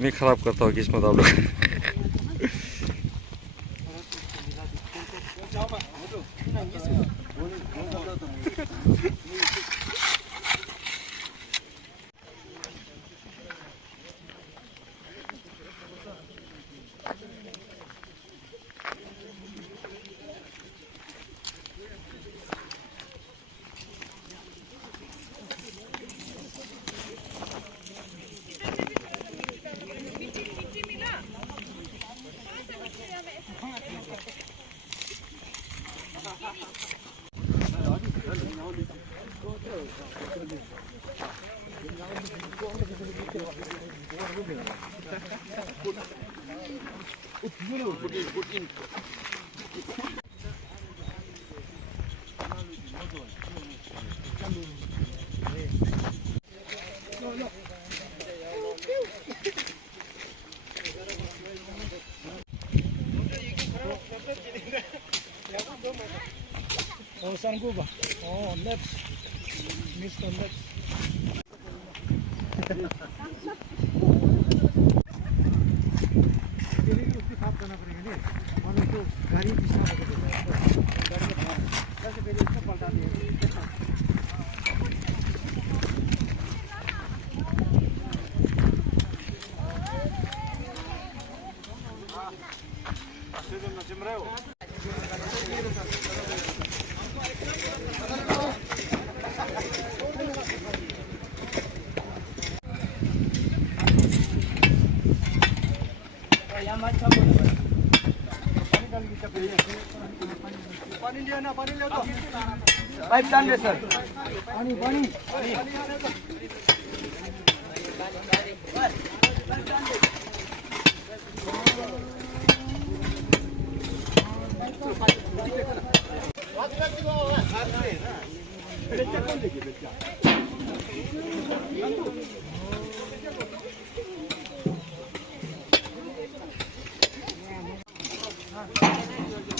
मैं खराब करता हूँ किस्मत आप लोग। Oh, saan ko ba? Oh, left. Miss on left. तेरे को उसकी साफ करना पड़ेगा नहीं मानो तो गाड़ी दिशा बदल देगा गाड़ी में कैसे पहले उसको पलटा दिया पानी लिया ना पानी ले दो पाइप डाल दे सर पानी पानी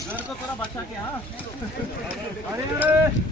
घर को थोड़ा बचा के हाँ अरे अरे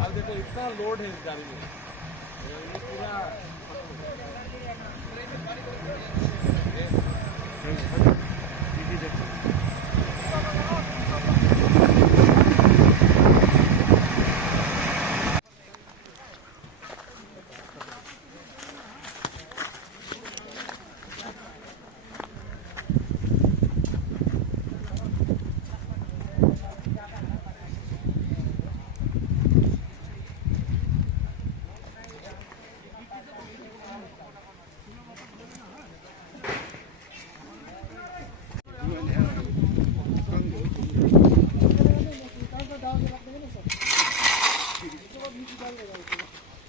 अब देखो इतना लोड है इस गाड़ी में ये पूरा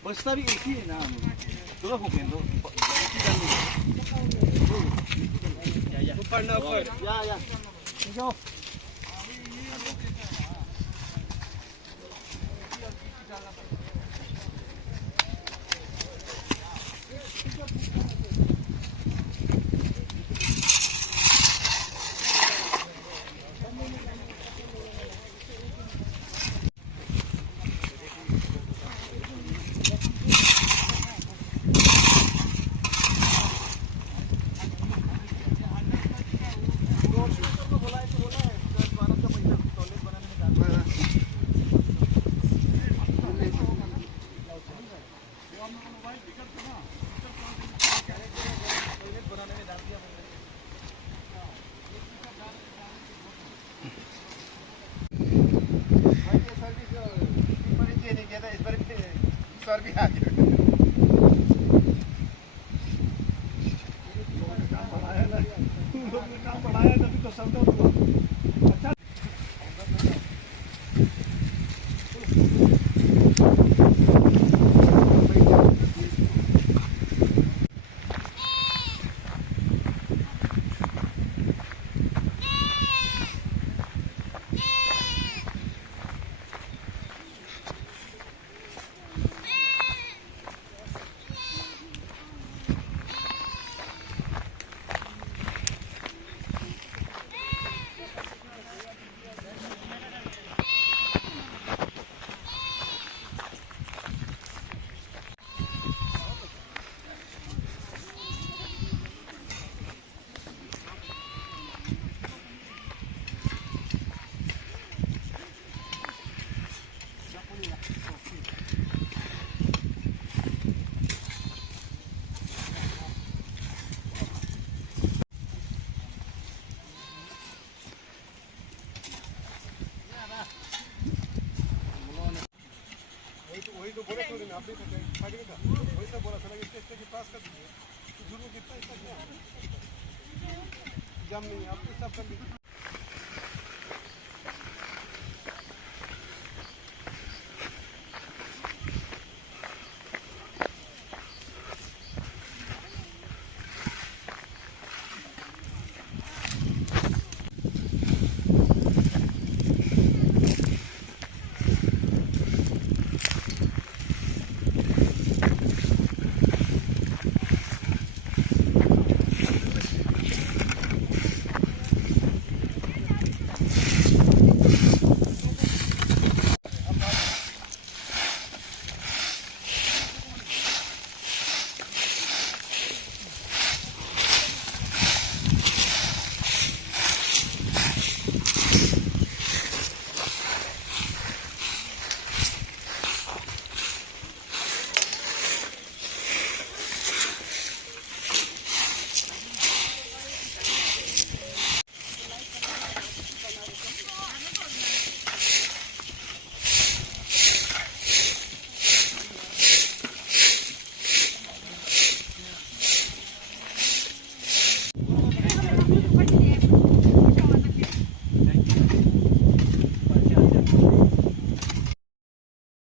बस्ता भी एक ही है ना दोनों होंगे ऊपर ना ऊपर या जाओ सर भी आ गया काम बढ़ाया तभी तो सब अच्छा वही तो बोले थोड़ी ना आप भी तो खाली था वही सब बोला था कि इसके पास कर दीजिए तो जुर्म कितना इसका क्या जम नहीं आप तो सब कर दीजिए